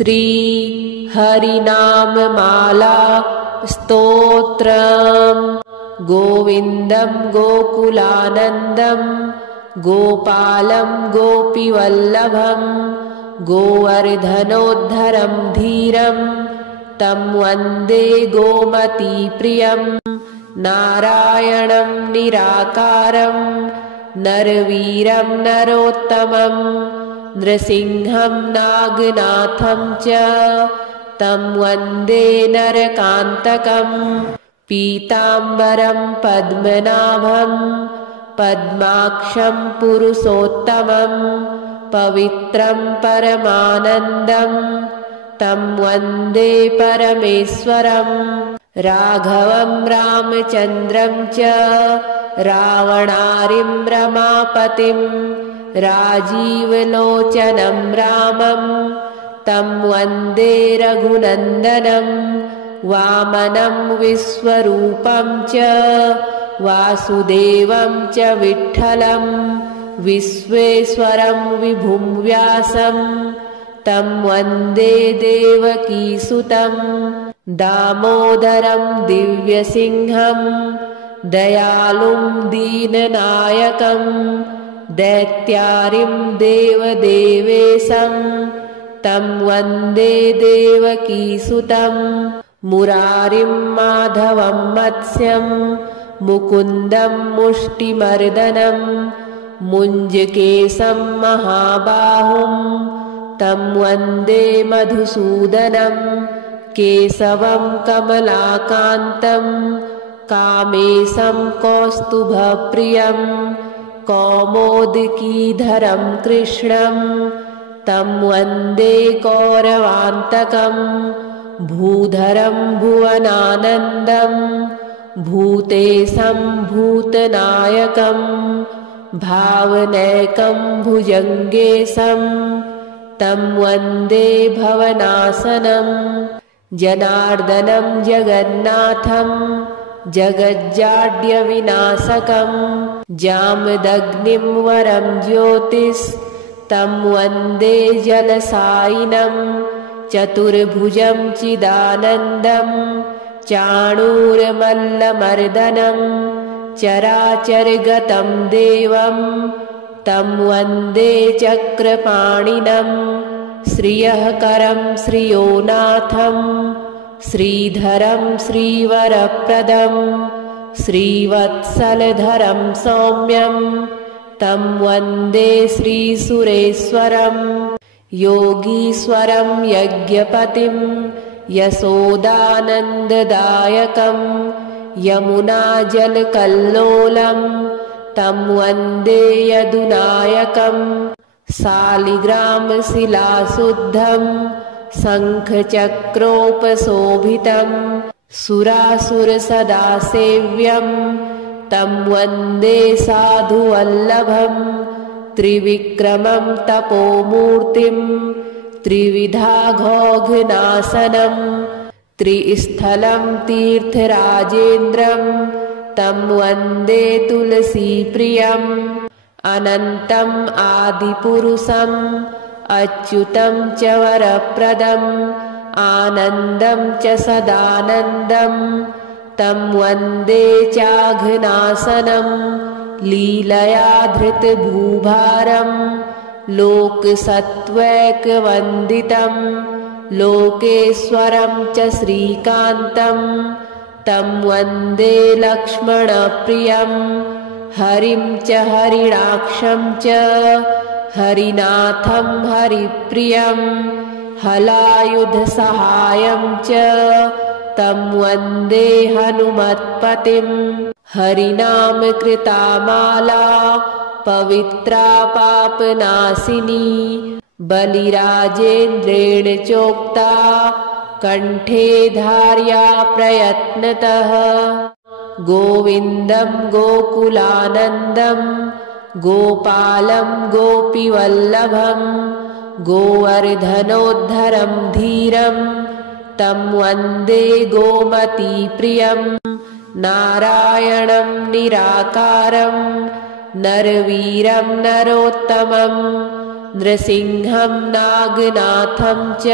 श्री हरिनाममाला स्तोत्रम्। गोविन्दं गोकुलानन्दं गोपालं गोपीवल्लभं गोवर्धनोद्धरं धीरं तं वन्दे गोमतीप्रियं। नारायणं निराकारं नरवीरं नरोत्तमं नृसिंहं नागनाथं च तं वन्दे नरकान्तकम्। पीताम्बरं पद्मनाभं पद्माक्षं पुरुषोत्तमं पवित्रं परमानन्दं तं वन्दे परमेश्वरम्। राघवं रामचन्द्रं च रावणारिं रमापतिं राजीवलोचनं रामं तं वन्दे रघुनन्दनम्। वामनं विश्वरूपं च वासुदेवं च विठ्ठलं विश्वेश्वरं विभुं व्यासं तं वन्दे देवकीसुतं। दामोदरं दिव्यसिंहं दयालुं दीननायकं दैत्यारिं देवदेवेशं तं वन्दे देवकीसुतं। मुरारिं माधवं मत्स्यं मुकुन्दं मुष्टिमर्दनं मुञ्जकेशं महाबाहुं तं वन्दे मधुसूदनं। केशवं कमलाकान्तं कामेशं कौस्तुभप्रियं कौमोदकीधरं कृष्णं तं वन्दे कौरवान्तकम्। भूधरं भुवनानन्दं भूतेशं भूतनायकं भावनैकं भुजङ्गेशं तं वन्दे भवनाशनं। जनार्दनं जगन्नाथं जगज्जाड्यविनाशकं जामदग्निं वरं ज्योतिस्तं वन्दे जलसायिनम्। चतुर्भुजं चिदानन्दं चाणूरमल्लमर्दनं चराचरगतं देवं तं वन्दे चक्रपाणिनं। श्रियःकरं श्रियोनाथं श्रीधरं श्रीवरप्रदं श्रीवत्सलधरं सौम्यं तं वन्दे श्रीसुरेश्वरम्। योगीश्वरं यज्ञपतिं यशोदानन्ददायकं यमुनाजलकल्लोलं तं वन्दे यदुनायकं। शालिग्रामशिलाशुद्धं शङ्खचक्रोपशोभितं सुरासुरसदासेव्यं तं वन्दे साधुवल्लभम्। त्रिविक्रमं तपोमूर्तिं त्रिविधाघोघनाशनं त्रिस्थलं तीर्थराजेन्द्रं तं वन्दे तुलसीप्रियम्। अनन्तम् आदिपुरुषम् अच्युतं च वरप्रदम् आनन्दं च सदानन्दं तं वन्दे चाघनाशनम्। लीलया धृतभूभारं लोकसत्त्वैकवन्दितं लोकेश्वरं च श्रीकान्तं तं वन्दे लक्ष्मणप्रियं। हरिं च हरिणाक्षं च हरिनाथं हरिप्रियं हलायुधसहायं च तं वन्दे हनुमत्पतिम्। हरिनामकृता माला पवित्रा पापनाशिनी बलिराजेन्द्रेण चोक्ता कण्ठे धार्या प्रयत्नतः। गोविन्दं गोकुलानन्दं गोपालं गोपीवल्लभं गोवर्धनोद्धरं धीरं तं वन्दे गोमतीप्रियम्। नारायणं निराकारं नरवीरं नरोत्तमं नृसिंहं नागनाथं च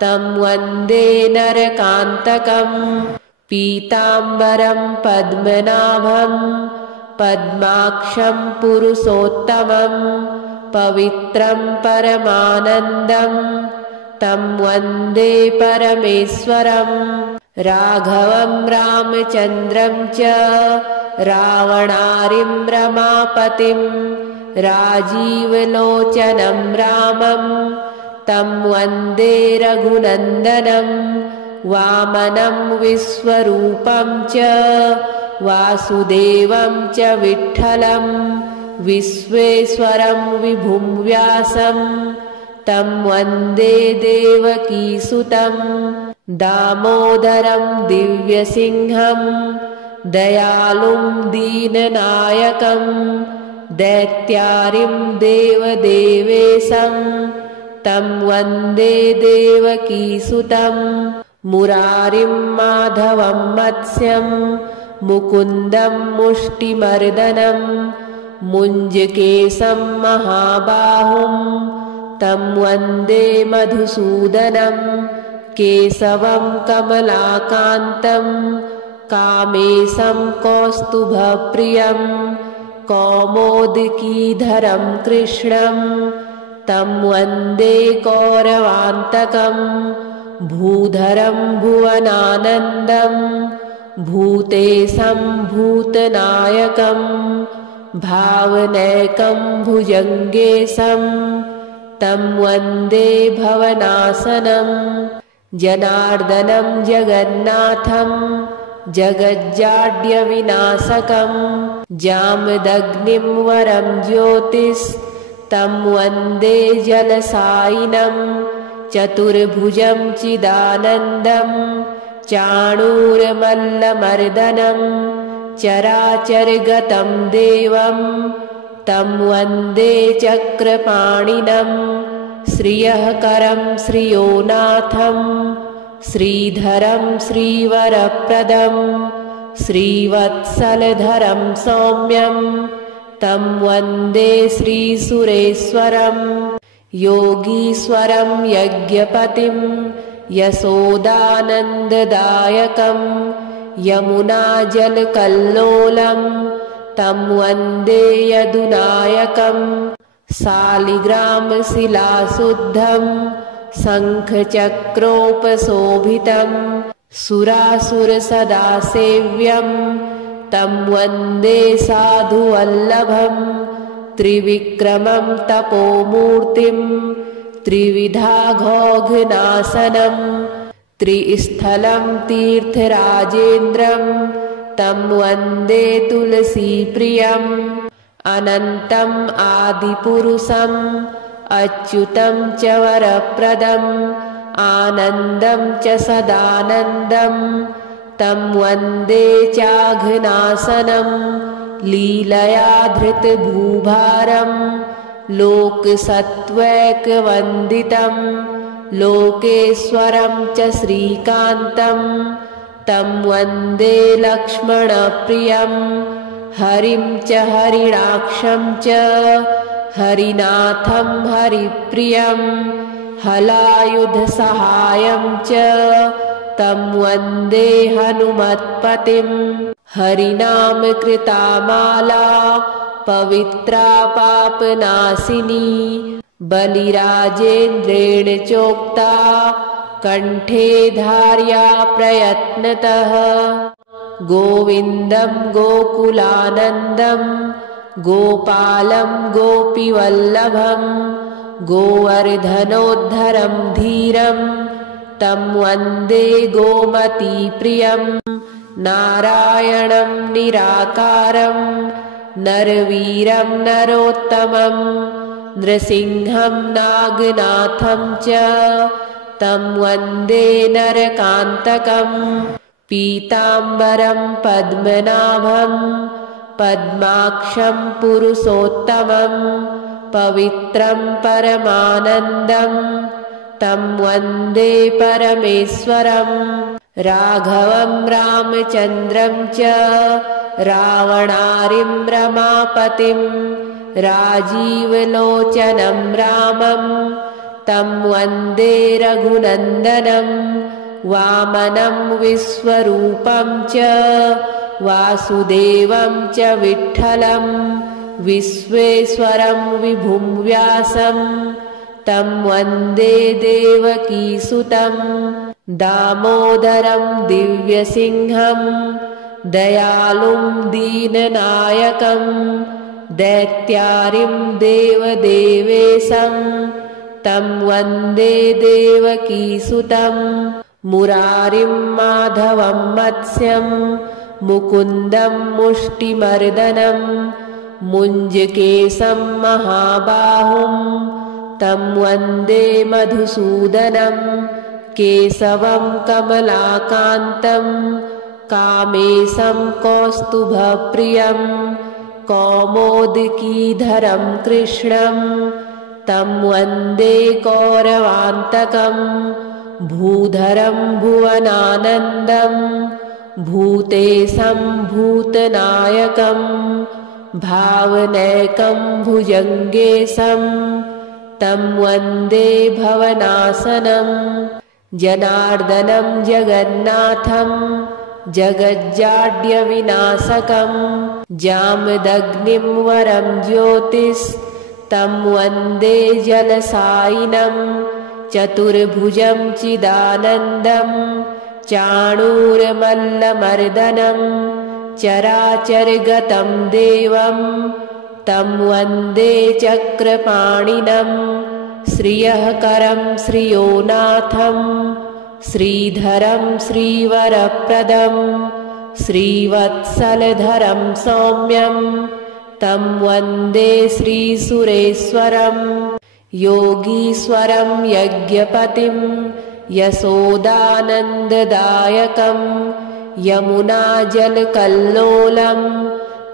तं वन्दे नरकान्तकम् पीताम्बरं पद्मनाभं पद्माक्षं पुरुषोत्तमं पवित्रं परमानन्दं तं वन्दे परमेश्वरम् राघवं रामचन्द्रं च रावणारिं रमापतिं राजीवलोचनं रामं तं वन्दे रघुनन्दनं वामनं विश्वरूपं च वासुदेवं च विठ्ठलं विश्वेश्वरं विभुं व्यासं तं वन्दे देवकीसुतं दामोदरं दिव्यसिंहं दयालुं दीननायकं दैत्यारिं देवदेवेशं तं वन्दे देवकीसुतं मुरारिं माधवं मत्स्यं मुकुन्दं मुष्टिमर्दनं मुञ्जकेशं महाबाहुं तं वन्दे मधुसूदनं केशवं कमलाकान्तं कामेशं कौस्तुभप्रियं कौमोदकीधरं कृष्णं तं वन्दे कौरवान्तकं भूधरं भुवनानन्दं भूतेशं भूतनायकं भावनैकं भुजङ्गेशं तं वन्दे भवनाशनं जनार्दनं जगन्नाथं जगज्जाड्यविनाशकं जामदग्निं वरं ज्योतिस्तं वन्दे जलसायिनं चतुर्भुजं चिदानन्दं चाणूरमल्लमर्दनं चराचरगतं देवं तं वन्दे चक्रपाणिनं श्रियःकरं श्रियोनाथं श्रीधरं श्रीवरप्रदं श्रीवत्सलधरं सौम्यं तं वन्दे श्रीसुरेश्वरं योगीश्वरं यज्ञपतिं यशोदानन्ददायकं यमुनाजलकल्लोलं तं वन्दे यदुनायकं शालिग्रामशिलाशुद्धं शङ्खचक्रोपशोभितं सुरासुरसदासेव्यं तं वन्दे साधुवल्लभं त्रिविक्रमं तपोमूर्तिं त्रिविधाघोघनाशनं त्रिस्थलं तीर्थराजेन्द्रं तं वन्दे तुलसीप्रियम् अनन्तम् आदिपुरुषम् अच्युतं च वरप्रदम् आनन्दं च सदानन्दं तं वन्दे चाघनाशनं लीलया धृतभूभारं लोकसत्त्वैकवन्दितं लोकेश्वरं च श्रीकान्तं तं वन्दे लक्ष्मणप्रियं हरिं च हरिणाक्षं च हरिनाथं हरिप्रियं हलायुधसहायं च तं वन्दे हनुमत्पतिं हरिनामकृता माला पवित्रा पापनाशिनी बलिराजेन्द्रेण चोक्ता कण्ठे धार्या प्रयत्नतः गोविन्दं गोकुलानन्दं गोपालं गोपीवल्लभं गोवर्धनोद्धरं धीरं तं वन्दे गोमतीप्रियं नारायणं निराकारं नरवीरं नरोत्तमं नृसिंहं नागनाथं च तं वन्दे नरकान्तकम् पीताम्बरं पद्मनाभं पद्माक्षं पुरुषोत्तमं पवित्रं परमानन्दं तं वन्दे परमेश्वरम् राघवं रामचन्द्रं च रावणारिं रमापतिं राजीवलोचनं रामं तं वन्दे रघुनन्दनं वामनं विश्वरूपं च वासुदेवं च विठ्ठलं विश्वेश्वरं विभुं व्यासं तं वन्दे देवकीसुतं दामोदरं दिव्यसिंहं दयालुं दीननायकं दैत्यारिं देवदेवेशं तं वन्दे देवकीसुतं मुरारिं माधवं मत्स्यं मुकुन्दं मुष्टिमर्दनं मुञ्जकेशं महाबाहुं तं वन्दे मधुसूदनं केशवं कमलाकान्तं कामेशं कौस्तुभप्रियं कौमोदकीधरं कृष्णं तं वन्दे कौरवान्तकं भूधरं भुवनानन्दं भूतेशं भूतनायकं भावनैकं भुजङ्गेशं तं वन्दे भवनाशनं जनार्दनं जगन्नाथं जगज्जाड्यविनाशकं जामदग्निं वरं ज्योतिस्तं वन्दे जलसायिनं चतुर्भुजं चिदानन्दं चाणूरमल्लमर्दनं चराचरगतं देवं तं वन्दे चक्रपाणिनं श्रियःकरं श्रियोनाथं श्रीधरं श्रीवरप्रदं श्रीवत्सलधरं सौम्यं तं वन्दे श्रीसुरेश्वरं योगीश्वरं यज्ञपतिं यशोदानन्ददायकं यमुनाजलकल्लोलं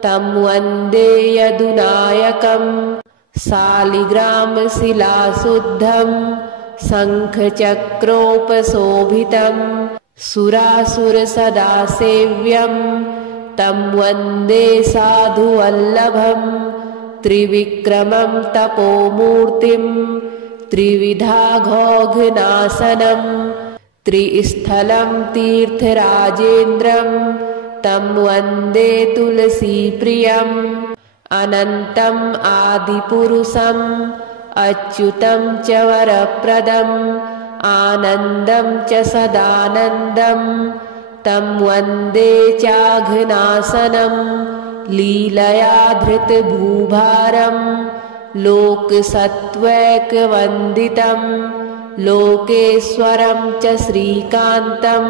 तं वन्दे यदुनायकं शालिग्रामशिलाशुद्धं शङ्खचक्रोपशोभितं सुरासुरसदासेव्यं तं वन्दे साधुवल्लभं त्रिविक्रमं तपोमूर्तिं त्रिविधाघोघनाशनं त्रिस्थलं तीर्थराजेन्द्रं तं वन्दे तुलसीप्रियम् अनन्तम् आदिपुरुषम् अच्युतं च वरप्रदम् आनन्दं च सदानन्दं तं वन्दे चाघनाशनं लीलया धृतभूभारं लोकसत्त्वैकवन्दितं लोकेश्वरं च श्रीकान्तं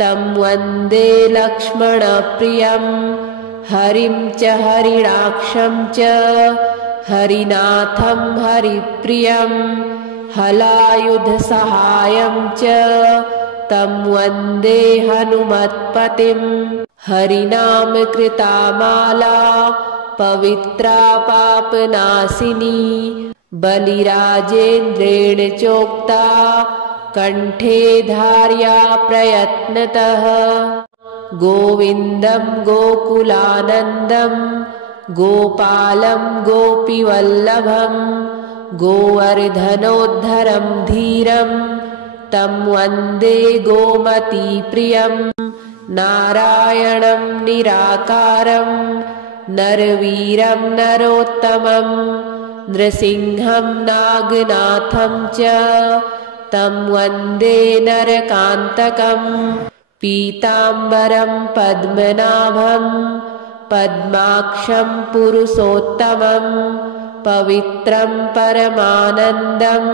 तं वन्दे लक्ष्मणप्रियं हरिं च हरिणाक्षं च हरिनाथं हरिप्रियं हलायुधसहायं च तं वन्दे हनुमत्पतिं हरिनामकृता माला पवित्रा पापनाशिनी बलिराजेन्द्रेण चोक्ता कण्ठे धार्या प्रयत्नतः गोविन्दं गोकुलानन्दं गोपालं गोपीवल्लभं गोवर्धनोद्धरं धीरं तं वन्दे गोमतीप्रियं नारायणं निराकारं नरवीरं नरोत्तमं नृसिंहं नागनाथं च तं वन्दे नरकान्तकम् पीताम्बरं पद्मनाभं पद्माक्षं पुरुषोत्तमं पवित्रं परमानन्दं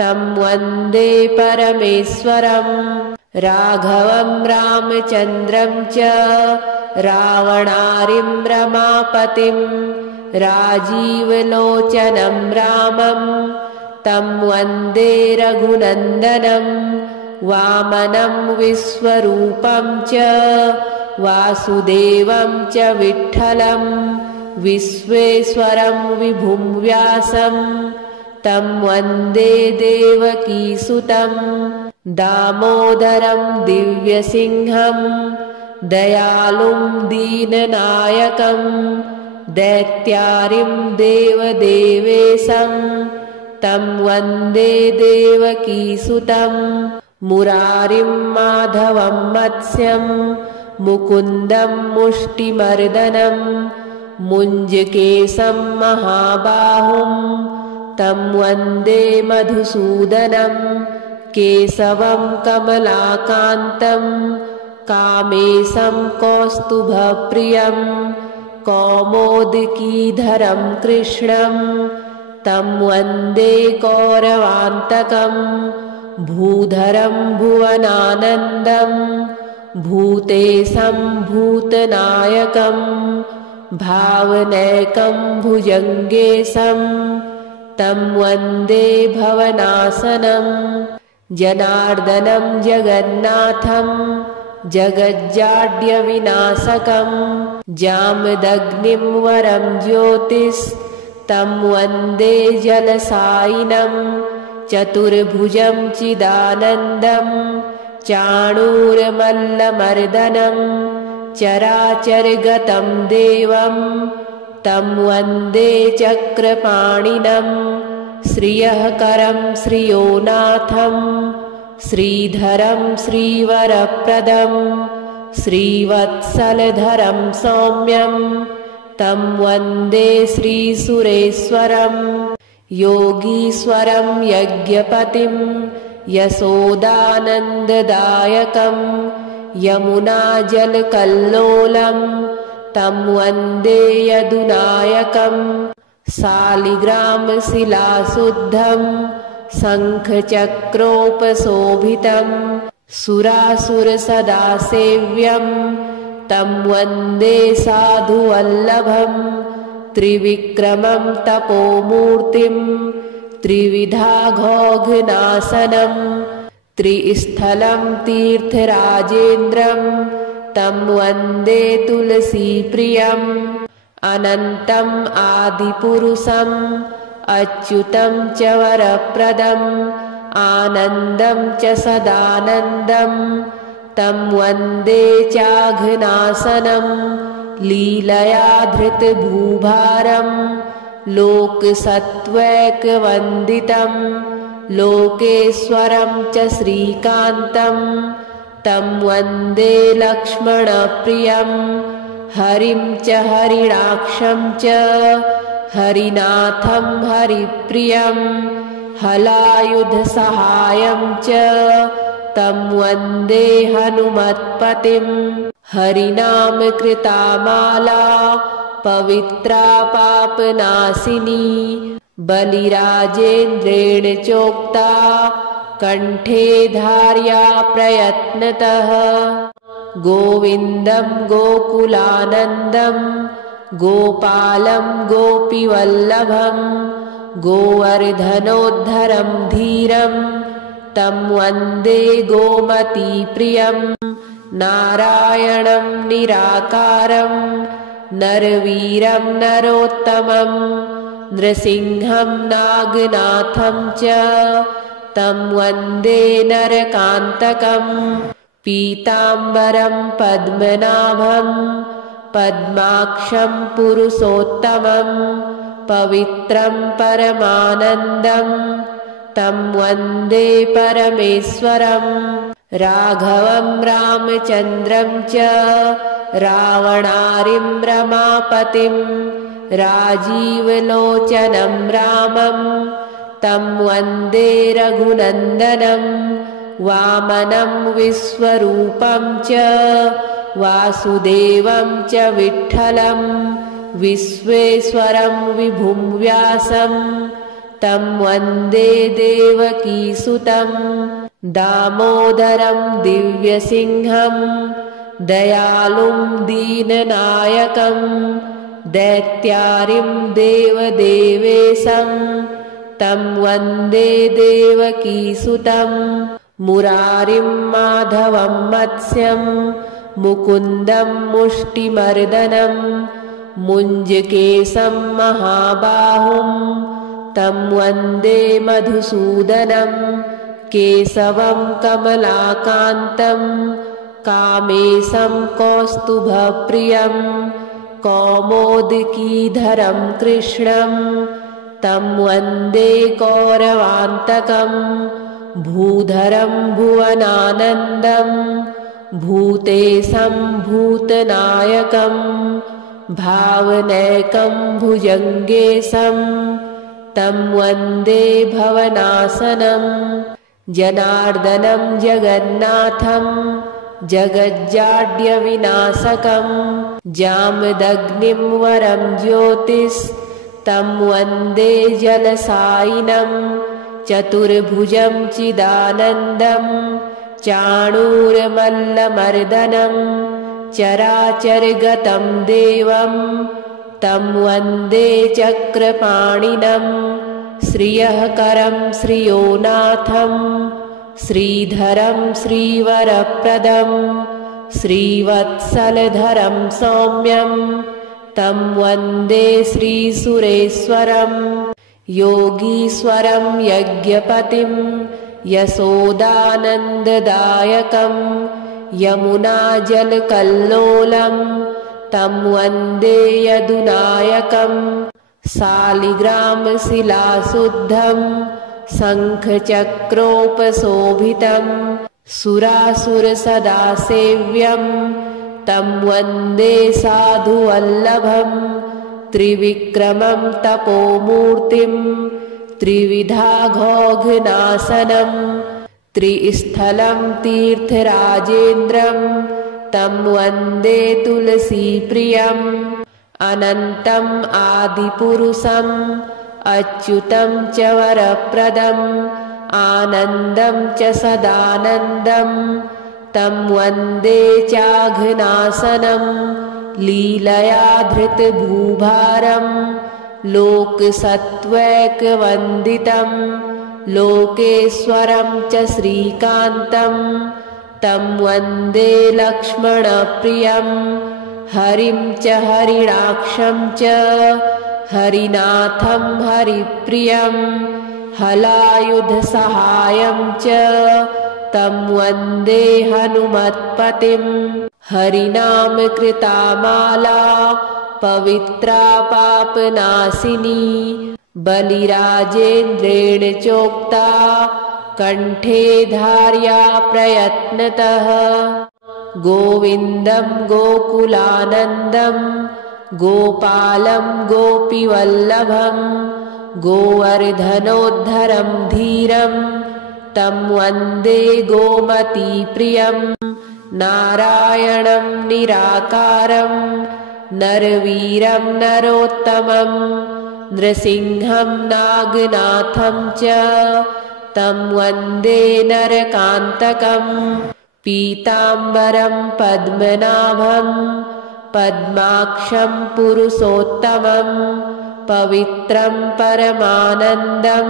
तं वन्दे परमेश्वरं राघवं रामचन्द्रं च रावणारिं रमापतिं राजीवलोचनं रामं तं वन्दे रघुनन्दनं वामनं विश्वरूपं च वासुदेवं च विठ्ठलं विश्वेश्वरं विभुं व्यासं तं वन्दे देवकीसुतं दामोदरं दिव्यसिंहं दयालुं दीननायकं दैत्यारिं देवदेवेशं तं वन्दे देवकीसुतं मुरारिं माधवं मत्स्यं मुकुन्दं मुष्टिमर्दनं मुञ्जकेशं महाबाहुं तं वन्दे मधुसूदनं केशवं कमलाकान्तं कामेशं कौस्तुभप्रियं कौमोदकीधरं कृष्णं तं वन्दे कौरवान्तकं भूधरं भुवनानन्दं भूतेशं भूतनायकं भावनैकं भुजङ्गेशं तं वन्दे भवनासनं जनार्दनं जगन्नाथं जगज्जाड्यविनाशकं जामदग्निं वरं ज्योतिस्तं वन्दे जलसायिनं चतुर्भुजं चिदानन्दं चाणूरमल्लमर्दनं चराचरगतं देवं तं वन्दे चक्रपाणिनं श्रियःकरं श्रियोनाथं श्रीधरं श्रीवरप्रदं श्रीवत्सलधरं सौम्यं तं वन्दे श्रीसुरेश्वरं योगीश्वरं यज्ञपतिं यशोदानन्ददायकं यमुनाजलकल्लोलं तं वन्दे यदुनायकं शालिग्रामशिलाशुद्धं शङ्खचक्रोपशोभितं सुरासुरसदासेव्यं तं वन्दे साधुवल्लभं त्रिविक्रमं तपोमूर्तिं त्रिविधाघोघनाशनं त्रिस्थलं तीर्थराजेन्द्रं तं वन्दे तुलसीप्रियम् अनन्तम् आदिपुरुषम् अच्युतं च वरप्रदम् आनन्दं च सदानन्दं तं वन्दे चाघनाशनं लीलया धृतभूभारं लोकसत्त्वैकवन्दितं लोकेश्वरं च श्रीकान्तं तं वन्दे लक्ष्मणप्रियं हरिं च हरिणाक्षं च हरिनाथं हरिप्रियं हलायुधसहायं च तं वन्दे हनुमत्पतिं हरिनामकृतामाला पवित्रा पापनाशिनी बलिराजेन्द्रेण चोक्ता कण्ठे धार्या प्रयत्नतः गोविन्दं गोकुलानन्दं गोपालं गोपीवल्लभं गोवर्धनोद्धरं धीरं तं वन्दे गोमतीप्रियं नारायणं निराकारं नरवीरं नरोत्तमं नृसिंहं नागनाथं च तं वन्दे नरकान्तकं पीताम्बरं पद्मनाभं पद्माक्षं पुरुषोत्तमं पवित्रं परमानन्दं तं वन्दे परमेश्वरं राघवं रामचन्द्रं च रावणारिं रमापतिं राजीवलोचनं रामं तं वन्दे रघुनन्दनं वामनं विश्वरूपं च वासुदेवं च विठ्ठलं विश्वेश्वरं विभुं व्यासं तं वन्दे देवकीसुतं दामोदरं दिव्यसिंहं दयालुं दीननायकं दैत्यारिं देवदेवेशं तं वन्दे देवकीसुतं मुरारिं माधवं मत्स्यं मुकुन्दं मुष्टिमर्दनं मुञ्जकेशं महाबाहुं तं वन्दे मधुसूदनं केशवं कमलाकान्तं कामेशं कौस्तुभप्रियं कौमोदकीधरं कृष्णं तं वन्दे कौरवान्तकं भूधरं भुवनानन्दं भूतेशं भूतनायकं भावनैकं भुजङ्गेशं तं वन्दे भवनासनं जनार्दनं जगन्नाथं जगज्जाड्यविनाशकं जामदग्निं वरं ज्योतिस्तं वन्दे जलसायिनं चतुर्भुजं चिदानन्दं चाणूरमल्लमर्दनं चराचरगतं देवं तं वन्दे चक्रपाणिनं श्रियःकरं श्रियोनाथं श्रीधरं श्रीवरप्रदं श्रीवत्सलधरं सौम्यं तं वन्दे श्रीसुरेश्वरं योगीश्वरं यज्ञपतिं यशोदानन्ददायकं यमुनाजलकल्लोलं तं वन्दे यदुनायकं शालिग्रामशिलाशुद्धं शङ्खचक्रोपशोभितं सुरासुरसदासेव्यं तं वन्दे साधुवल्लभं त्रिविक्रमं तपोमूर्तिं त्रिविधाघोघनाशनं त्रिस्थलं तीर्थराजेन्द्रं तं वन्दे तुलसीप्रियम् अनन्तम् आदिपुरुषम् अच्युतं च वरप्रदम् आनन्दं च सदानन्दं तं वन्दे चाघनाशनं लीलया धृतभूभारं लोकसत्त्वैकवन्दितं लोकेश्वरं च श्रीकान्तं तं वन्दे लक्ष्मणप्रियं हरिं च हरिणाक्षं च हरिनाथं हरिप्रियं हलायुधसहायं च तं वन्दे हनुमत्पतिं हरिनामकृता माला पवित्रा पापनाशिनी बलिराजेन्द्रेण चोक्ता कण्ठे धार्या प्रयत्नतः गोविन्दं गोकुलानन्दं गोपालं गोपीवल्लभं गोवर्धनोद्धरं धीरं तं वन्दे गोमतीप्रियं नारायणं निराकारं नरवीरं नरोत्तमं नृसिंहं नागनाथं च तं वन्दे नरकान्तकं पीताम्बरं पद्मनाभं पद्माक्षं पुरुषोत्तमं पवित्रं परमानन्दं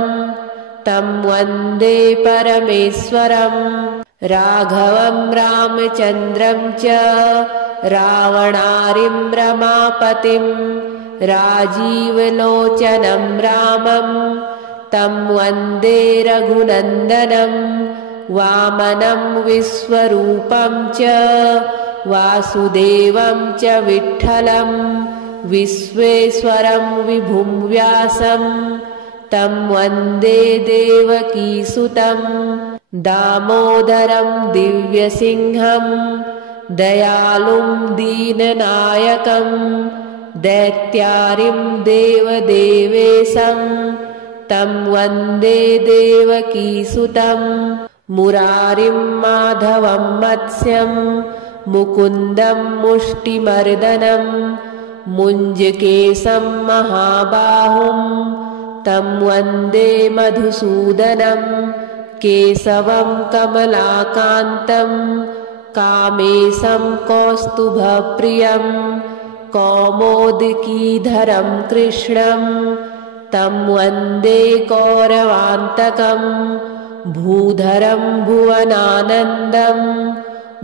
तं वन्दे परमेश्वरं राघवं रामचन्द्रं च रावणारिं रमापतिं राजीवलोचनं रामं तं वन्दे रघुनन्दनं वामनं विश्वरूपं च वासुदेवं च विठ्ठलं विश्वेश्वरं विभुं व्यासं तं वन्दे देवकीसुतं दामोदरं दिव्यसिंहं दयालुं दीननायकं दैत्यारिं देवदेवेशं तं वन्दे देवकीसुतं मुरारिं माधवं मत्स्यं मुकुन्दं मुष्टिमर्दनं मुञ्जकेशं महाबाहुं तं वन्दे मधुसूदनं केशवं कमलाकान्तं कामेशं कौस्तुभप्रियं कौमोदकीधरं कृष्णं तं वन्दे कौरवान्तकं भूधरं भुवनानन्दं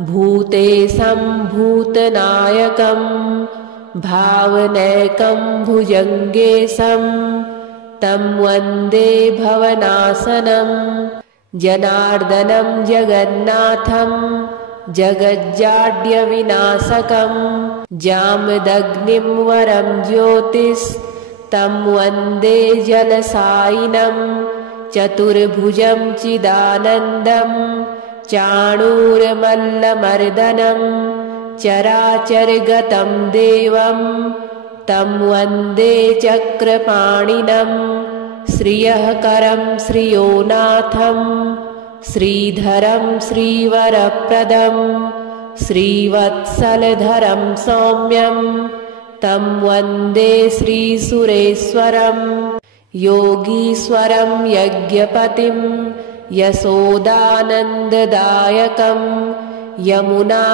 भूतेशं भूतनायकं भावनैकं भुजङ्गेशं तं वन्दे भवनासनं जनार्दनं जगन्नाथं जगज्जाड्यविनाशकं जामदग्निं वरं ज्योतिस्तं वन्दे जलसायिनं चतुर्भुजं चिदानन्दं चाणूरमल्लमर्दनं चराचरगतं देवं तं वन्दे चक्रपाणिनं श्रियःकरं श्रियोनाथं श्रीधरं श्रीवरप्रदं श्रीवत्सलधरं सौम्यं तं वन्दे श्रीसुरेश्वरं योगीश्वरं यज्ञपतिं यशोदानन्ददायकं यमुनाजलकल्लोलं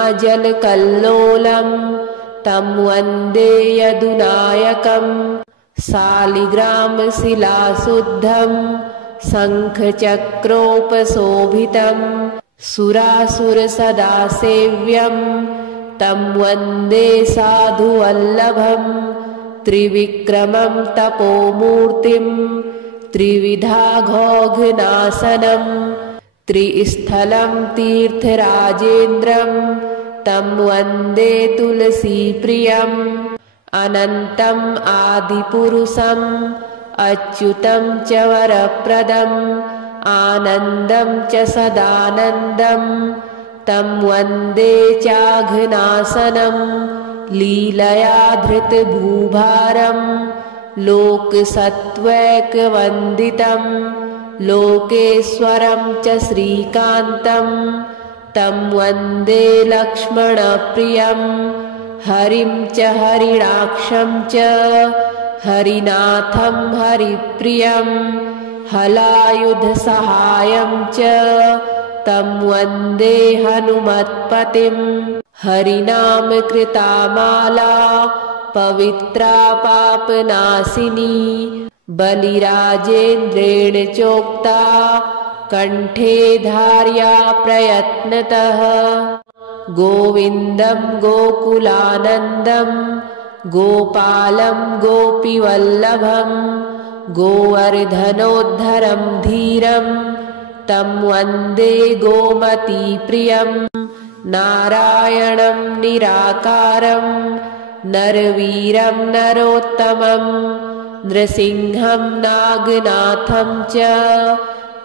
तं वन्दे यदुनायकं शालिग्रामशिलाशुद्धं शङ्खचक्रोपशोभितं सुरासुरसदासेव्यं तं वन्दे साधुवल्लभं त्रिविक्रमं तपोमूर्तिं त्रिविधाघोघनाशनं त्रिस्थलं तीर्थराजेन्द्रं तं वन्दे तुलसीप्रियम् अनन्तम् आदिपुरुषम् अच्युतं च वरप्रदम् आनन्दं च सदानन्दं तं वन्दे चाघनाशनं लीलया धृतभूभारं लोकसत्त्वैकवन्दितं लोकेश्वरं च श्रीकान्तं तं वन्दे लक्ष्मणप्रियं हरिं च हरिणाक्षं च हरिनाथं हरिप्रियं हलायुधसहायं च तं वन्दे हनुमत्पतिं हरिनामकृता माला पवित्रा पापनाशिनी बलिराजेन्द्रेण चोक्ता कण्ठे धार्या प्रयत्नतः गोविन्दं गोकुलानन्दं गोपालं गोपीवल्लभं गोवर्धनोद्धरं धीरं तं वन्दे गोमतीप्रियं नारायणं निराकारं नरवीरं नरोत्तमं नृसिंहं नागनाथं च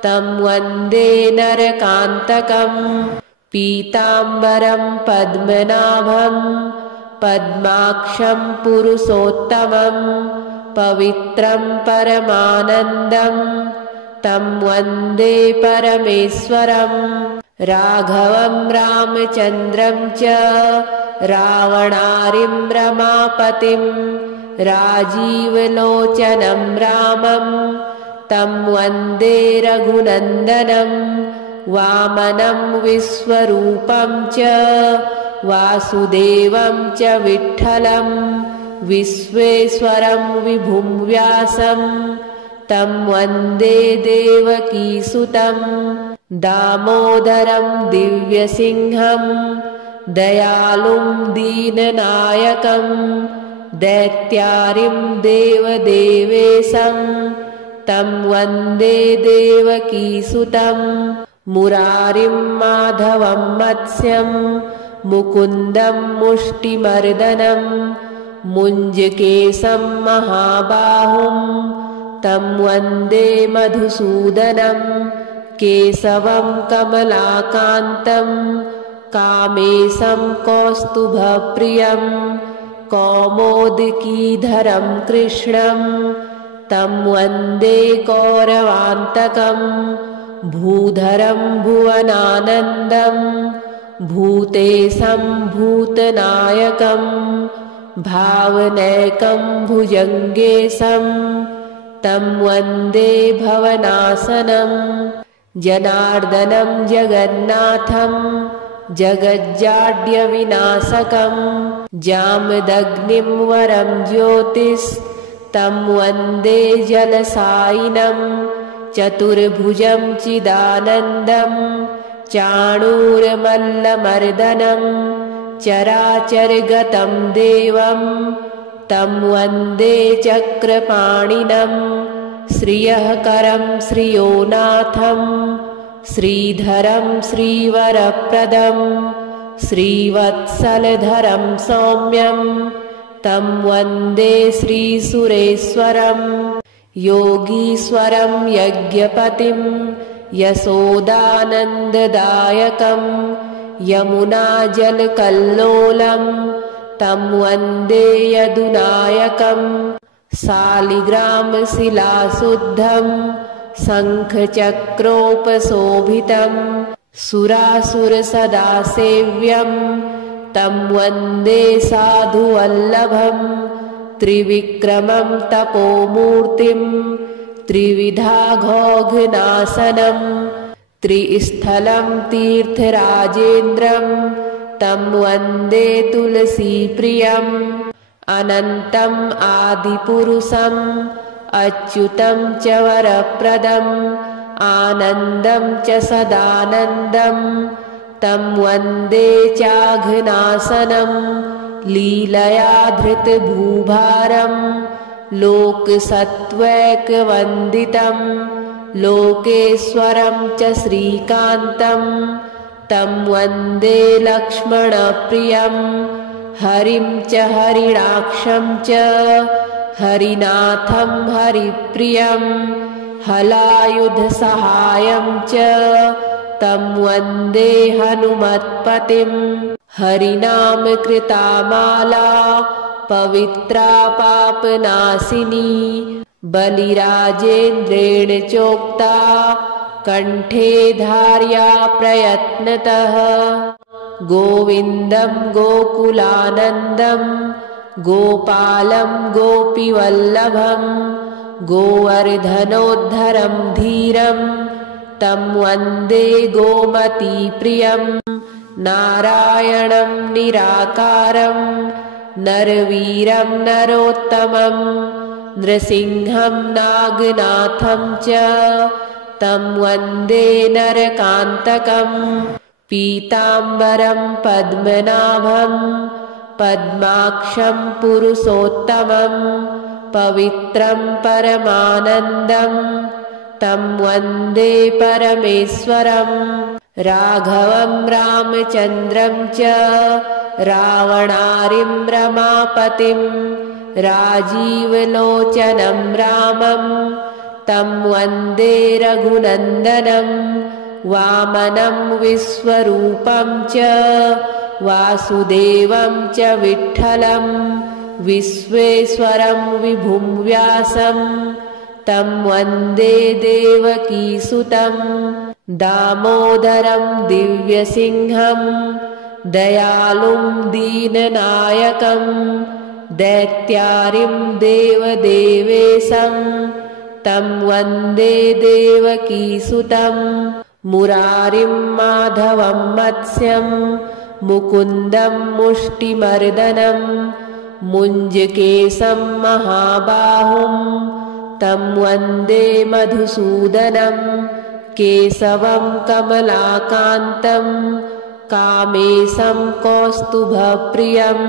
तं वन्दे नरकान्तकं पीताम्बरं पद्मनाभं पद्माक्षं पुरुषोत्तमं पवित्रं परमानन्दं तं वन्दे परमेश्वरं राघवं रामचन्द्रं च रावणारिं रमापतिं राजीवलोचनं रामं तं वन्दे रघुनन्दनं वामनं विश्वरूपं च वासुदेवं च विठ्ठलं विश्वेश्वरं विभुं व्यासं तं वन्दे देवकीसुतं दामोदरं दिव्यसिंहं दयालुं दीननायकं दैत्यारिं देवदेवेशं तं वन्दे देवकीसुतं मुरारिं माधवं मत्स्यं मुकुन्दं मुष्टिमर्दनं मुञ्जकेशं महाबाहुं तं वन्दे मधुसूदनं केशवं कमलाकान्तं कामेशं कौस्तुभप्रियं कौमोदकीधरं कृष्णं तं वन्दे कौरवान्तकं भूधरं भुवनानन्दं भूतेशं भूतनायकं भावनैकं भुजङ्गेशं तं वन्दे भवनाशनं जनार्दनं जगन्नाथं जगज्जाड्यविनाशकं जामदग्निं वरं ज्योतिस्तं वन्दे जलसायिनं चतुर्भुजं चिदानन्दं चाणूरमल्लमर्दनं चराचरगतं देवं तं वन्दे चक्रपाणिनं श्रियःकरं श्रियोनाथं श्रीधरं श्रीवरप्रदं श्रीवत्सलधरं सौम्यं तं वन्दे श्रीसुरेश्वरं योगीश्वरं यज्ञपतिं यशोदानन्ददायकं यमुनाजलकल्लोलं तं वन्दे यदुनायकं शालिग्रामशिलाशुद्धं शङ्खचक्रोपशोभितं सुरासुरसदासेव्यं तं वन्दे साधुवल्लभं त्रिविक्रमं तपोमूर्तिं त्रिविधाघोघनाशनं त्रिस्थलं तीर्थराजेन्द्रं तं वन्दे तुलसीप्रियम् अनन्तम् आदिपुरुषम् अच्युतं च वरप्रदम् आनन्दं च सदानन्दं तं वन्दे चाघनाशनं लीलया धृतभूभारं लोकसत्त्वैकवन्दितं लोकेश्वरं च श्रीकान्तं तं वन्दे लक्ष्मणप्रियं हरिं च हरिणाक्षं च हरिनाथं हरिप्रियं हलायुधसहायं च तं वन्दे हनुमत्पतिं हरिनामकृता माला पवित्रा पापनाशिनी बलिराजेन्द्रेण चोक्ता कण्ठे धार्या प्रयत्नतः गोविन्दं गोकुलानन्दं गोपालं गोपीवल्लभं गोवर्धनोद्धरं धीरं तं वन्दे गोमतीप्रियं नारायणं निराकारं नरवीरं नरोत्तमं नृसिंहं नागनाथं च तं वन्दे नरकान्तकं पीताम्बरं पद्मनाभं पद्माक्षं पुरुषोत्तमं पवित्रं परमानन्दं तं वन्दे परमेश्वरं राघवं रामचन्द्रं च रावणारिं रमापतिं राजीवलोचनं रामं तं वन्दे रघुनन्दनं वामनं विश्वरूपं च वासुदेवं च विठ्ठलं विश्वेश्वरं विभुं व्यासं तं वन्दे देवकीसुतं दामोदरं दिव्यसिंहं दयालुं दीननायकं दैत्यारिं देवदेवेशं तं वन्दे देवकीसुतं मुरारिं माधवं मत्स्यं मुकुन्दं मुष्टिमर्दनं मुञ्जकेशं महाबाहुं तं वन्दे मधुसूदनं केशवं कमलाकान्तं कामेशं कौस्तुभप्रियं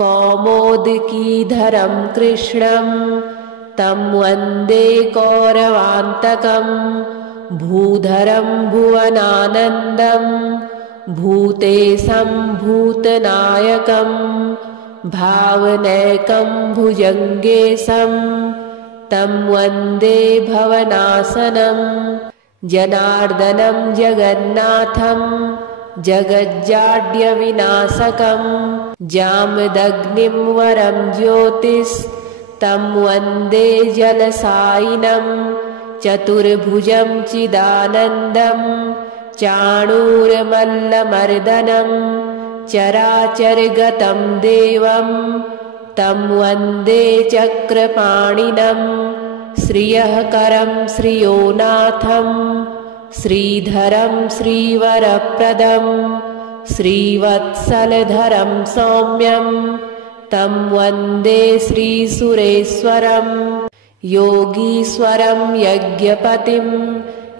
कौमोदकीधरं कृष्णं तं वन्दे कौरवान्तकं भूधरं भुवनानन्दं भूतेशं भूतनायकं भावनैकं भुजङ्गेशं तं वन्दे भवनाशनं जनार्दनं जगन्नाथं जगज्जाड्यविनाशकं जामदग्निं वरं ज्योतिस्तं वन्दे जलसायिनं चतुर्भुजं चिदानन्दं चाणूरमल्लमर्दनं चराचरगतं देवं तं वन्दे चक्रपाणिनं श्रियःकरं श्रियोनाथं श्रीधरं श्रीवरप्रदं श्रीवत्सलधरं सौम्यं तं वन्दे श्रीसुरेश्वरं योगीश्वरं यज्ञपतिं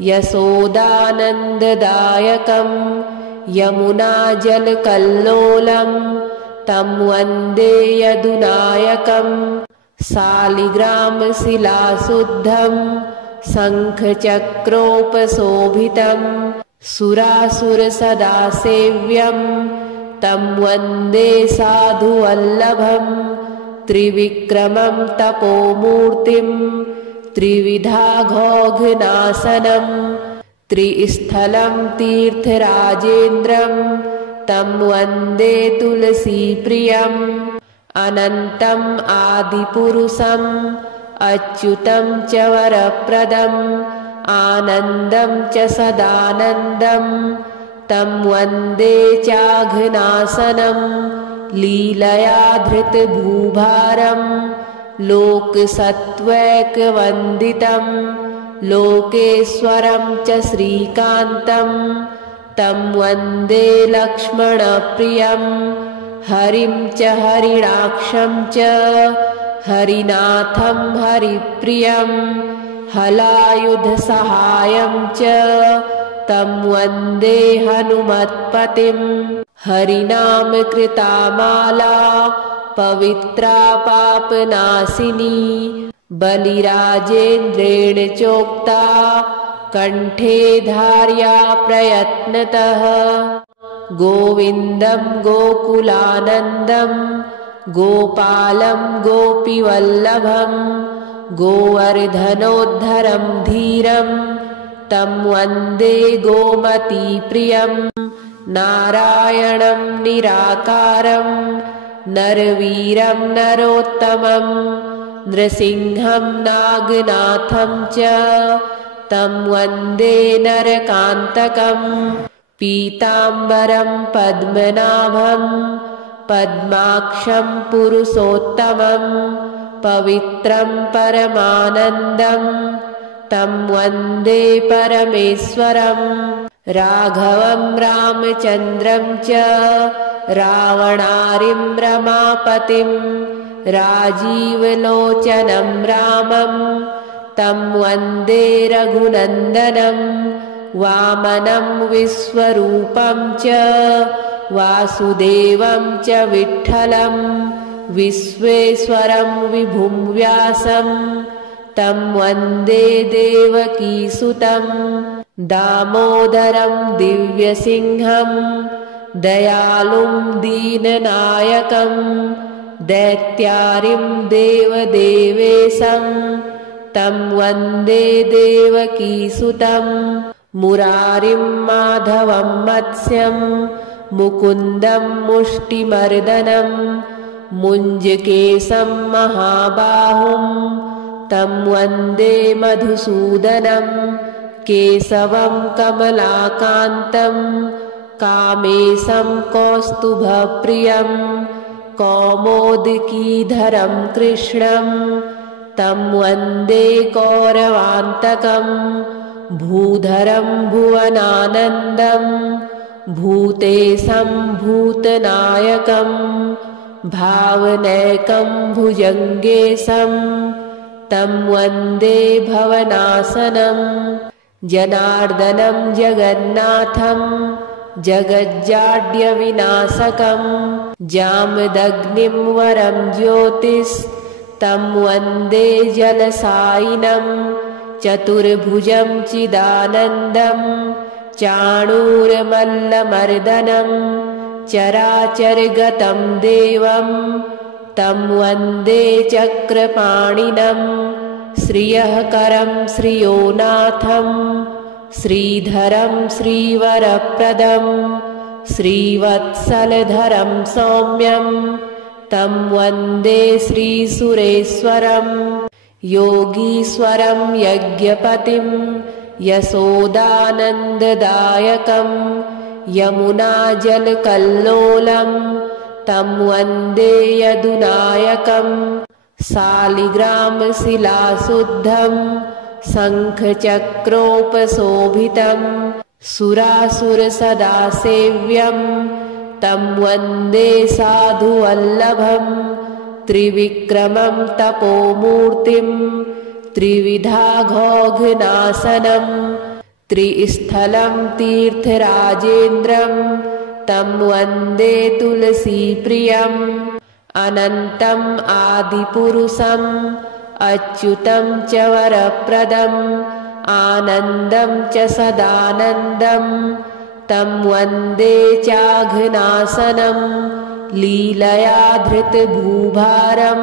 यशोदानन्ददायकं यमुनाजलकल्लोलं तं वन्दे यदुनायकं शालिग्रामशिलाशुद्धं शङ्खचक्रोपशोभितं सुरासुरसदा सेव्यं तं वन्दे साधुवल्लभं त्रिविक्रमं तपोमूर्तिं त्रिविधाघोघनाशनं त्रिस्थलं तीर्थराजेन्द्रं तं वन्दे तुलसीप्रियम् अनन्तम् आदिपुरुषम् अच्युतं च वरप्रदम् आनन्दं च सदानन्दं तं वन्दे चाघनाशनं लीलया धृतभूभारं लोकसत्त्वैकवन्दितं लोकेश्वरं च श्रीकान्तं तं वन्दे लक्ष्मणप्रियं हरिं च हरिणाक्षं च हरिनाथं हरिप्रियं हलायुधसहायं च तं वन्दे हनुमत्पतिं हरिनामकृता माला पवित्रा पापनाशिनी बलिराजेन्द्रेण चोक्ता कण्ठे धार्या प्रयत्नतः गोविन्दं गोकुलानन्दं गोपालं गोपीवल्लभं गोवर्धनोद्धरं धीरं तं वन्दे गोमतीप्रियं नारायणं निराकारं नरवीरं नरोत्तमं नृसिंहं नागनाथं च तं वन्दे नरकान्तकं पीताम्बरं पद्मनाभं पद्माक्षं पुरुषोत्तमं पवित्रं परमानन्दं तं वन्दे परमेश्वरं राघवं रामचन्द्रं च रावणारिं रमापतिं राजीवलोचनं रामं तं वन्दे रघुनन्दनं वामनं विश्वरूपं च वासुदेवं च विठ्ठलं विश्वेश्वरं विभुं व्यासं तं वन्दे देवकीसुतं दामोदरं दिव्यसिंहं दयालुं दीननायकं दैत्यारिं देवदेवेशं तं वन्दे देवकीसुतं मुरारिं माधवं मत्स्यं मुकुन्दं मुष्टिमर्दनं मुञ्जकेशं महाबाहुं तं वन्दे मधुसूदनं केशवं कमलाकान्तं कामेशं कौस्तुभप्रियं कौमोदकीधरं कृष्णं तं वन्दे कौरवान्तकं भूधरं भुवनानन्दं भूतेशं भूतनायकं भावनैकं भुजङ्गेशं तं वन्दे भवनाशनं जनार्दनं जगन्नाथं जगज्जाड्यविनाशकं जामदग्निं वरं ज्योतिस्तं वन्दे जलसायिनं चतुर्भुजं चिदानन्दं चाणूरमल्लमर्दनं चराचरगतं देवं तं वन्दे चक्रपाणिनं श्रियःकरं श्रियोनाथं श्रीधरं श्रीवरप्रदं श्रीवत्सलधरं सौम्यं तं वन्दे श्रीसुरेश्वरं योगीश्वरं यज्ञपतिं यशोदानन्ददायकं यमुनाजलकल्लोलं तं वन्दे यदुनायकं शालिग्रामशिलाशुद्धं शङ्खचक्रोपशोभितं सुरासुरसदा सेव्यं तं वन्दे साधुवल्लभं त्रिविक्रमं तपोमूर्तिं त्रिविधाघोघनाशनं त्रिस्थलं तीर्थराजेन्द्रं तं वन्दे तुलसीप्रियम् अनन्तम् आदिपुरुषम् अच्युतं च वरप्रदम् आनन्दं च सदानन्दं तं वन्दे चाघनासनं लीलया धृतभूभारं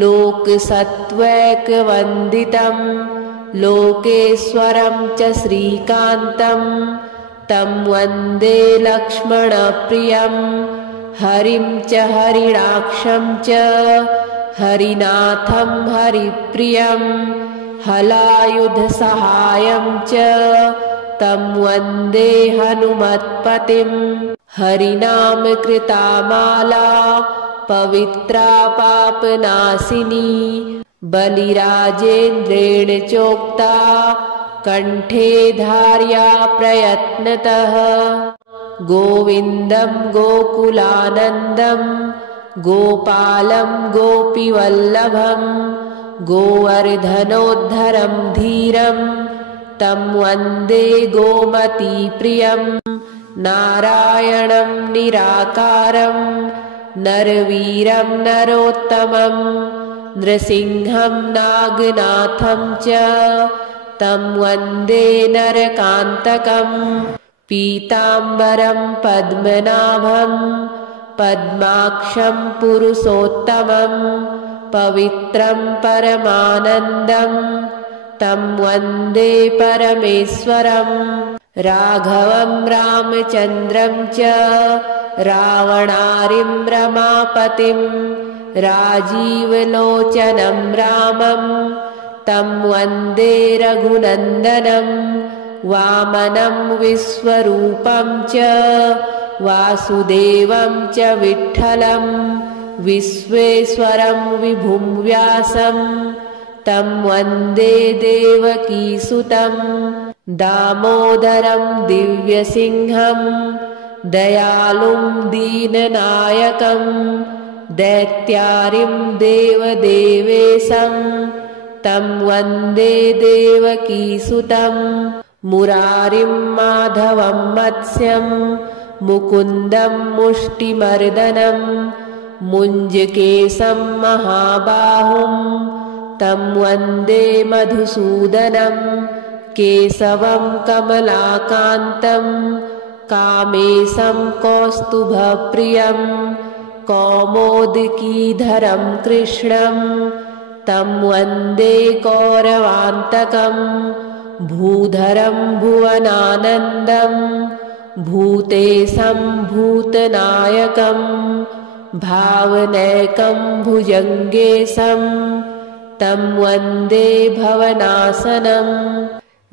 लोकसत्त्वैकवन्दितं लोकेश्वरं च श्रीकान्तं तं वन्दे लक्ष्मणप्रियं हरिं च हरिणाक्षं च हरिनाथं हरिप्रियं हलायुधसहायं च तं वन्दे हनुमत्पतिं हरिनामकृता माला पवित्रा पापनाशिनी बलिराजेन्द्रेण चोक्ता कण्ठे धार्या प्रयत्नतः गोविन्दं गोकुलानन्दं गोपालं गोपीवल्लभं गोवर्धनोद्धरं धीरं तं वन्दे गोमतीप्रियं नारायणं निराकारं नरवीरं नरोत्तमं नृसिंहं नागनाथं च तं वन्दे नरकान्तकं पीताम्बरं पद्मनाभं पद्माक्षं पुरुषोत्तमं पवित्रं परमानन्दं तं वन्दे परमेश्वरं राघवं रामचन्द्रं च रावणारिं रमापतिं राजीवलोचनं रामं तं वन्दे रघुनन्दनं वामनं विश्वरूपं च वासुदेवं च विठ्ठलं विश्वेश्वरं विभुं व्यासं तं वन्दे देवकीसुतं दामोदरं दिव्यसिंहं दयालुं दीननायकं दैत्यारिं देवदेवेशं तं वन्दे देवकीसुतं मुरारिं माधवं मत्स्यं मुकुन्दं मुष्टिमर्दनं मुञ्जकेशं महाबाहुं तं वन्दे मधुसूदनं केशवं कमलाकान्तं कामेशं कौस्तुभप्रियं कौमोदकीधरं कृष्णं तं वन्दे कौरवान्तकं भूधरं भुवनानन्दं भूतेशं भूतनायकं भावनैकं भुजङ्गेशं तं वन्दे भवनाशनं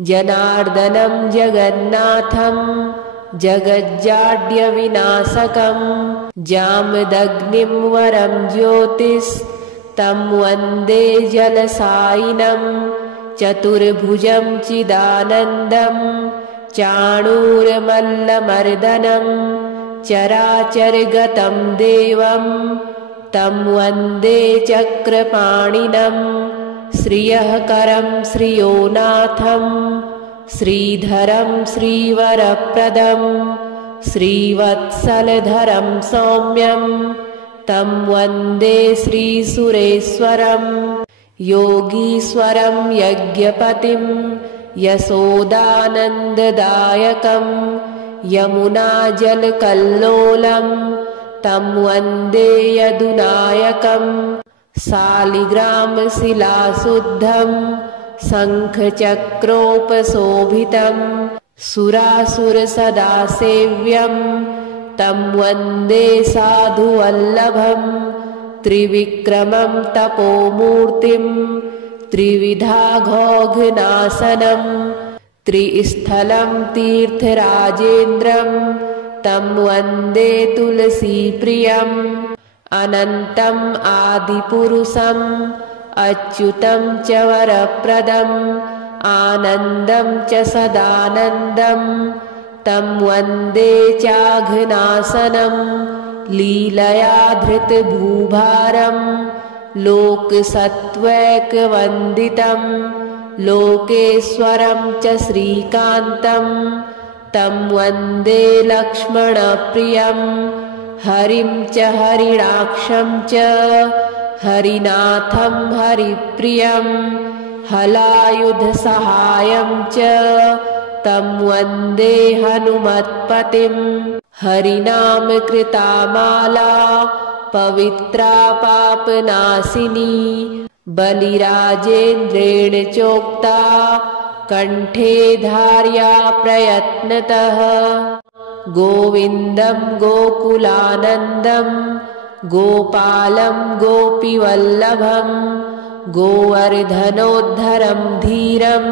जनार्दनं जगन्नाथं जगज्जाड्यविनाशकं जामदग्निं वरं ज्योतिस्तं वन्दे जलसायिनं चतुर्भुजं चिदानन्दं चाणूरमल्लमर्दनं चराचरगतं देवं तं वन्दे चक्रपाणिनं श्रियःकरं श्रियोनाथं श्रीधरं श्रीवरप्रदं श्रीवत्सलधरं सौम्यं तं वन्दे श्रीसुरेश्वरं योगीश्वरं यज्ञपतिं यशोदानन्ददायकं यमुनाजलकल्लोलं तं वन्दे यदुनायकं शालिग्रामशिलाशुद्धं शङ्खचक्रोपशोभितं सुरासुरसदासेव्यं तं वन्दे साधुवल्लभं त्रिविक्रमं तपोमूर्तिं त्रिविधाघोघनाशनं त्रिस्थलं तीर्थराजेन्द्रं तं वन्दे तुलसीप्रियम् अनन्तम् आदिपुरुषम् अच्युतं च वरप्रदम् आनन्दं च सदानन्दं तं वन्दे चाघनासनं लीलया धृतभूभारं लोकसत्त्वैकवन्दितं लोकेश्वरं च श्रीकान्तं तं वन्दे लक्ष्मणप्रियं हरिं च हरिणाक्षं च हरिनाथं हरिप्रियं हलायुधसहायं च तं वन्दे हनुमत्पतिम् हरिनामकृता माला पवित्रा पापनाशिनी बलिराजेन्द्रेण चोक्ता कण्ठे धार्या प्रयत्नतः गोविन्दं गोकुलानन्दं गोपालं गोपीवल्लभं गोवर्धनोद्धरं धीरं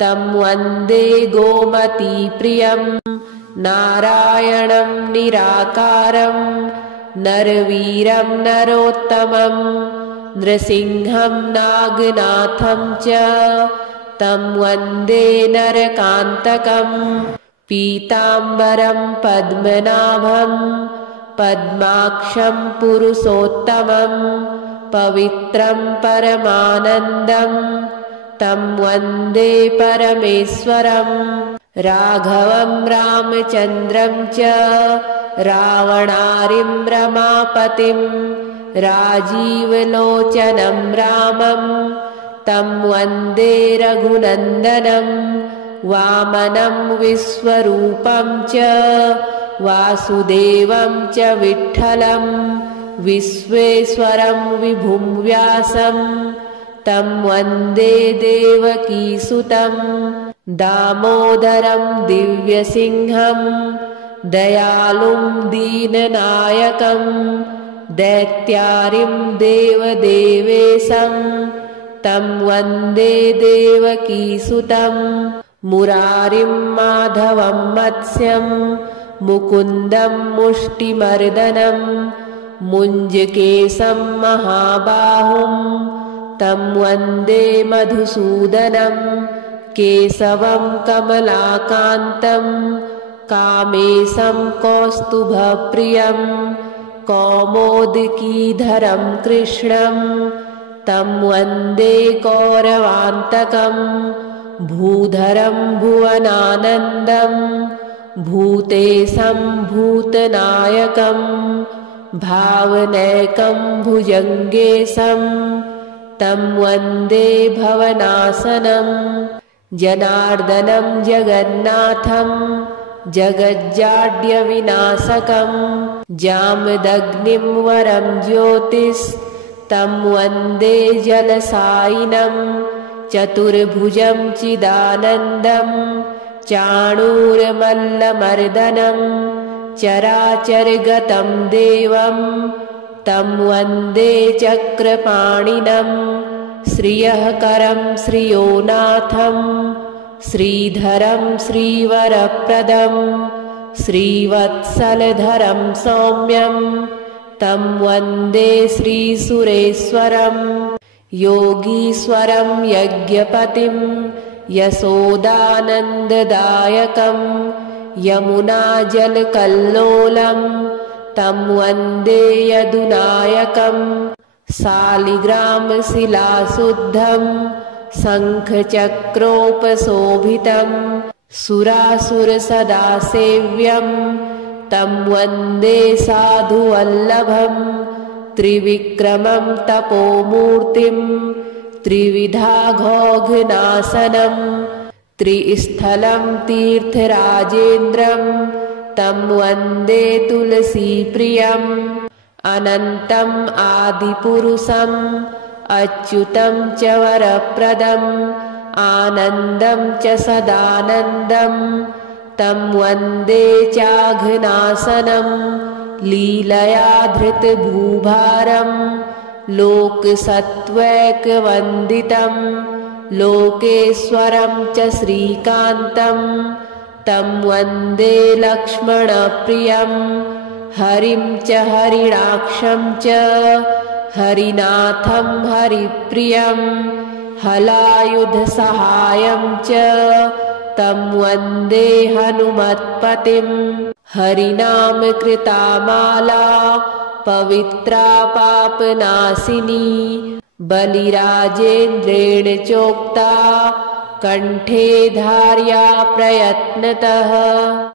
तं वन्दे गोमतीप्रियं नारायणं निराकारं नरवीरं नरोत्तमं नृसिंहं नागनाथं च तं वन्दे नरकान्तकं पीताम्बरं पद्मनाभं पद्माक्षं पुरुषोत्तमं पवित्रं परमानन्दं तं वन्दे परमेश्वरं राघवं रामचन्द्रं च रावणारिं रमापतिं राजीवलोचनं रामं तं वन्दे रघुनन्दनं वामनं विश्वरूपं च वासुदेवं च विठ्ठलं विश्वेश्वरं विभुं व्यासं तं वन्दे देवकीसुतं दामोदरं दिव्यसिंहं दयालुं दीननायकं दैत्यारिं देवदेवेशं तं वन्दे देवकीसुतं मुरारिं माधवं मत्स्यं मुकुन्दं मुष्टिमर्दनं मुञ्जकेशं महाबाहुं तं वन्दे मधुसूदनं केशवं कमलाकान्तं कामेशं कौस्तुभप्रियं कौमोदकीधरं कृष्णं तं वन्दे कौरवान्तकं भूधरं भुवनानन्दं भूतेशं भूतनायकं भावनैकं भुजङ्गेशं तं वन्दे भवनाशनं जनार्दनं जगन्नाथं जगज्जाड्यविनाशकं जामदग्निं वरं ज्योतिस्तं वन्दे जलसायिनं चतुर्भुजं चिदानन्दं चाणूरमल्लमर्दनं चराचरगतं देवं तं वन्दे चक्रपाणिनं श्रियःकरं श्रियोनाथं श्रीधरं श्रीवरप्रदं श्रीवत्सलधरं सौम्यं तं वन्दे श्रीसुरेश्वरं योगीश्वरं यज्ञपतिं यशोदानन्ददायकं यमुनाजलकल्लोलं तं वन्दे यदुनायकं शालिग्रामशिलाशुद्धं शङ्खचक्रोपशोभितं सुरासुरसदासेव्यं तं वन्दे साधुवल्लभं त्रिविक्रमं तपोमूर्तिं त्रिविधाघोघनाशनं त्रिस्थलं तीर्थराजेन्द्रं तं वन्दे तुलसीप्रियम् अनन्तम् आदिपुरुषम् अच्युतं च वरप्रदम् आनन्दं च सदानन्दं तं वन्दे चाघनाशनं लीलया धृतभूभारं लोकसत्त्वैकवन्दितं लोकेश्वरं च श्रीकान्तं तं वन्दे लक्ष्मणप्रियं हरिं च हरिणाक्षं च हरिनाथं हरिप्रियं हलायुधसहायं च तं वन्दे हनुमत्पतिम् हरिनामकृता माला पवित्रा पापनाशिनी बलिराजेन्द्रेण चोक्ता कण्ठे धार्या प्रयत्नतः।